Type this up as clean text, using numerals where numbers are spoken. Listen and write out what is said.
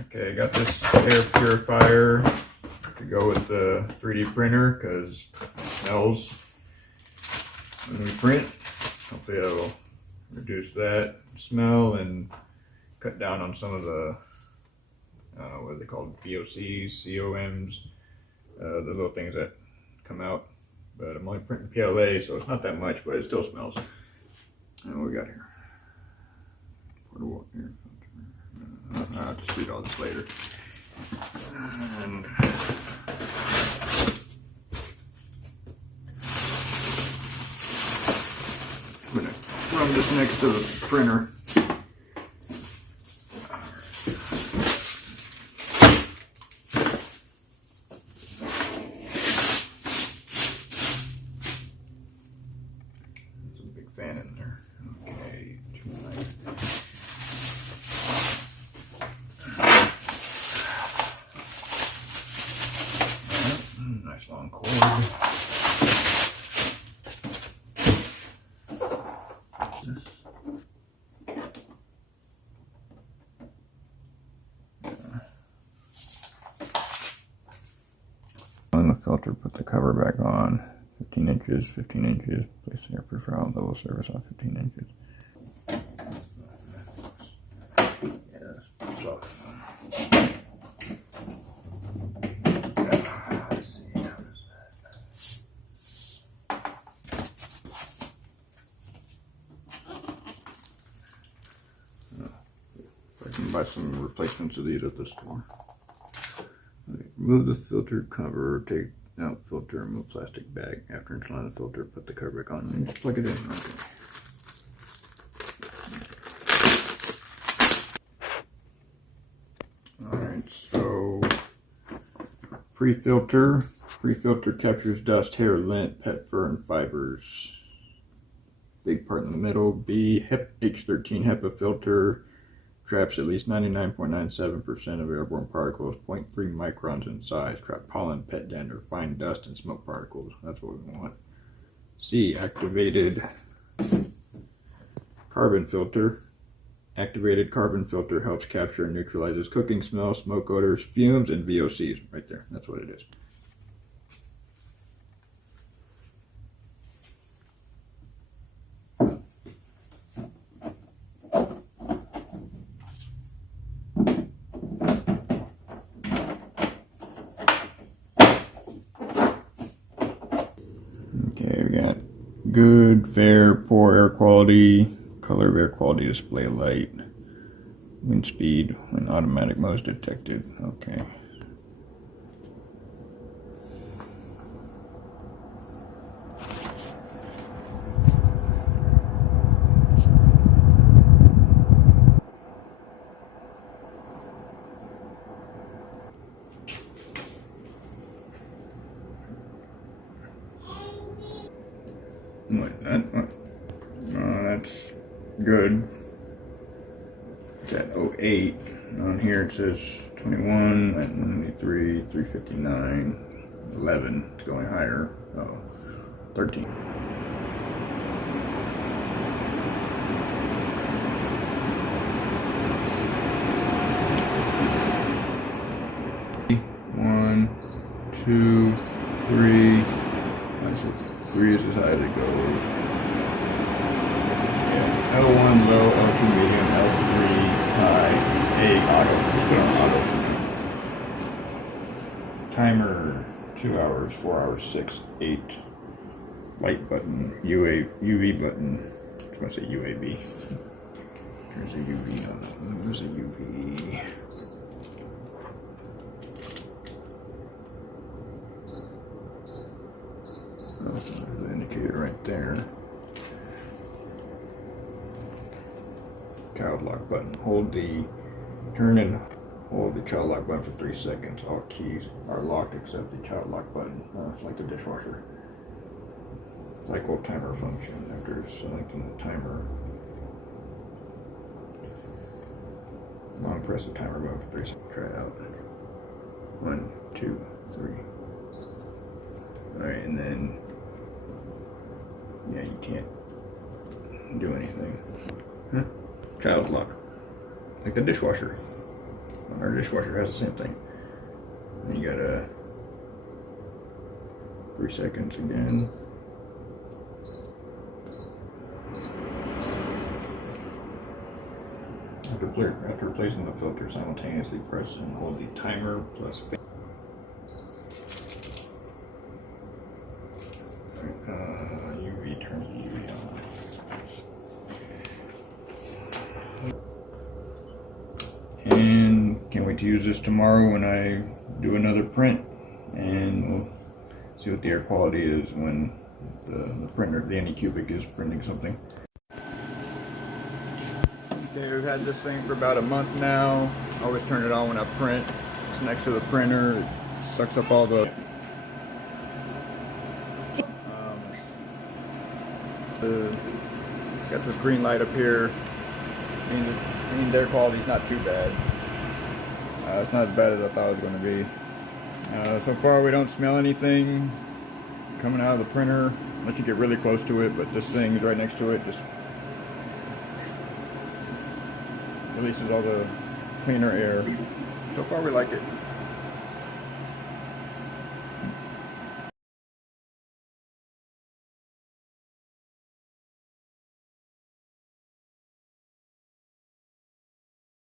Okay, got this air purifier to go with the 3D printer because it smells when we print. Hopefully that'll reduce that smell and cut down on some of the what are they called, VOCs, COMs, the little things that come out. But I'm only printing PLA, so it's not that much, but it still smells. And what we got here? Portable air filter. I'll just read all this later. And I'm gonna run this next to the printer. There's a big fan in there. Okay, nice long cord. On the filter, put the cover back on. 15 inches, 15 inches. Place the air purifier on level surface on 15 inches. Yeah, that's soft. Let's see, how does that? I can buy some replacements of these at the store. Remove the filter cover, take out filter, remove plastic bag. After installing the filter, put the cover back on and just plug it in. Okay. Alright, so pre-filter. Pre-filter captures dust, hair, lint, pet fur, and fibers. Big part in the middle. B, H13 HEPA filter. Traps at least 99.97% of airborne particles, 0.3 microns in size. Trap pollen, pet dander, fine dust, and smoke particles. That's what we want. C, activated carbon filter. Activated carbon filter helps capture and neutralizes cooking smell, smoke odors, fumes, and VOCs. Right there. That's what it is. Okay, we got good, fair, poor air quality, color of air quality, display light, wind speed, when automatic mode is detected. Okay. Like that. That's good. It's at 08. On here it says 21, 93, 359, 11. It's going higher. Oh, 13. One, two, three. That's it. 3 is as high as it goes. Yeah. L1 low, L2 medium, L3 high, A auto. Let's put on auto for now. Timer 2 hours, 4 hours, 6, 8. Light button, UV button. I was going to say UAV. There's a UV on it. There's a UV. The indicator right there. Child lock button. Turn and hold the child lock button for 3 seconds. All keys are locked except the child lock button. It's like the dishwasher. Cycle timer function. After selecting the timer, long press the timer button for 3 seconds. Try it out. 1, 2, 3. Alright, and then yeah, you can't do anything. Huh? Child lock. Like the dishwasher. Our dishwasher has the same thing. Then you got 3 seconds again. After replacing the filter, simultaneously press and hold the timer plus UV, turn the UV on. And can't wait to use this tomorrow when I do another print, and we'll see what the air quality is when the printer, the Anycubic, is printing something. Okay, we've had this thing for about a month now. I always turn it on when I print. It's next to the printer. It sucks up all the it's got this green light up here. Means air quality's not too bad. It's not as bad as I thought it was going to be. So far we don't smell anything coming out of the printer unless you get really close to it, but this thing's right next to it, just releases all the cleaner air. So far we like it.